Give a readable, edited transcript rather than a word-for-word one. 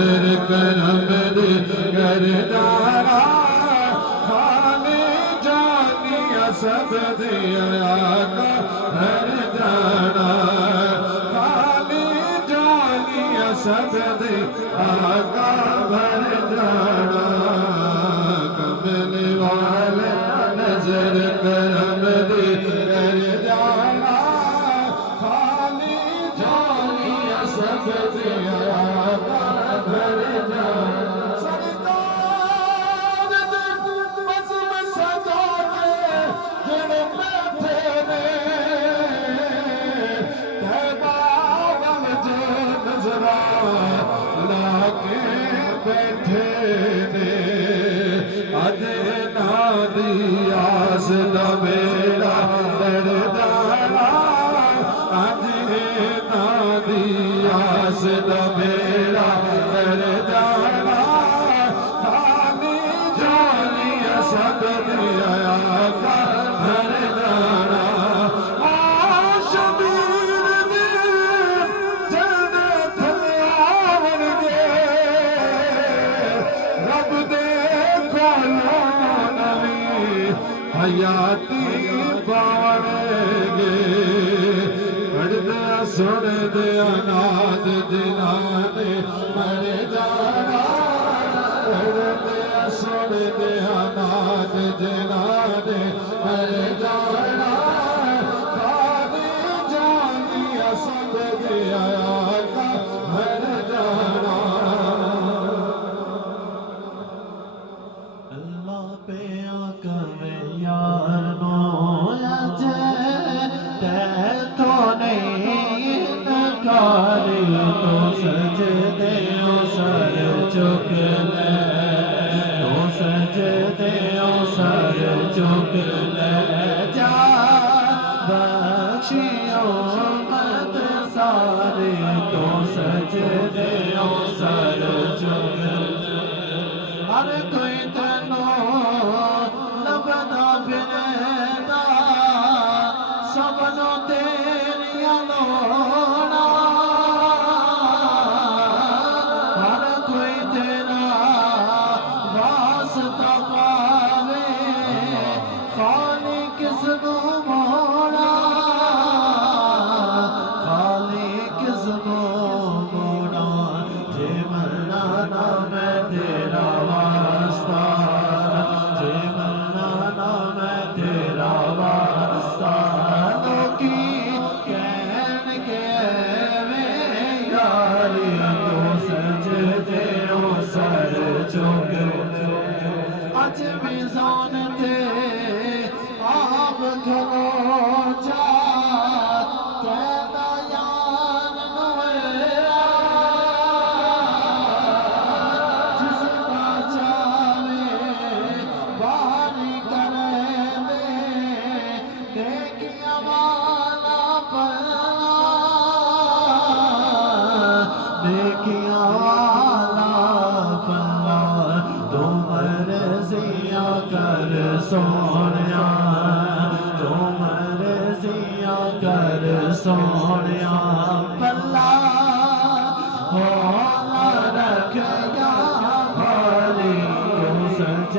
नजर करम दे करदारा खाने जानिया सब दिया का घर जाना खाने जानिया सब दिया का घर जाना कमल वाले नजर करम दे कर जाना खाने जानिया सब दिया का घर जाना सरकार दे बज़म सजा के जड़ बैठे ने तैबा वल जो नजरा लाके बैठे ने अज नादी आस दा बेड़ा दड़ जाना अज नादी आस दा बेड़ा दड़ जाना खाली जानिया सब दिया का घर जाना शबीर दे जल्दे थले आवणगे रब दे कोलों नवी हयाती पावणगे पढ़दे सुनदे अनाथ जिन्हां ने मर जाना पढ़दे सुनदे अनाथ जिन्हां ने मर जाना खाली जानिया सब गया का मर जाना अल्लाह पे आकवे यार नो अजे ते तो नहीं नकारी तो सजदे ओ सर चुक ले तो सजदे ओ सर चुक ले जा बख्शियो मत सारे तो सजदे ओ सर चुक ले हर कोई तनो लबदा फिरदा सबनो तेरिया लोना हर कोई तेरा वास्ता पावे खाली किसनू मोड़ा खाली किसनू मोड़ा जे मरना ना मैं तेरा वास्ता जे मरना ना मैं तेरा वास्ता लोकी कहन के वे यारी तो सजदे ओ सर चुक अज मिजान ते आप खलो जा कहदा यार नवेरा जिसका चावे बारी करे दे देखिया वाला पल्ला देखिया वाला पल्ला तो मर्जिया कर सोनिया तो मर्जिया कर सोनिया पल्ला हो रख या भारी तो सज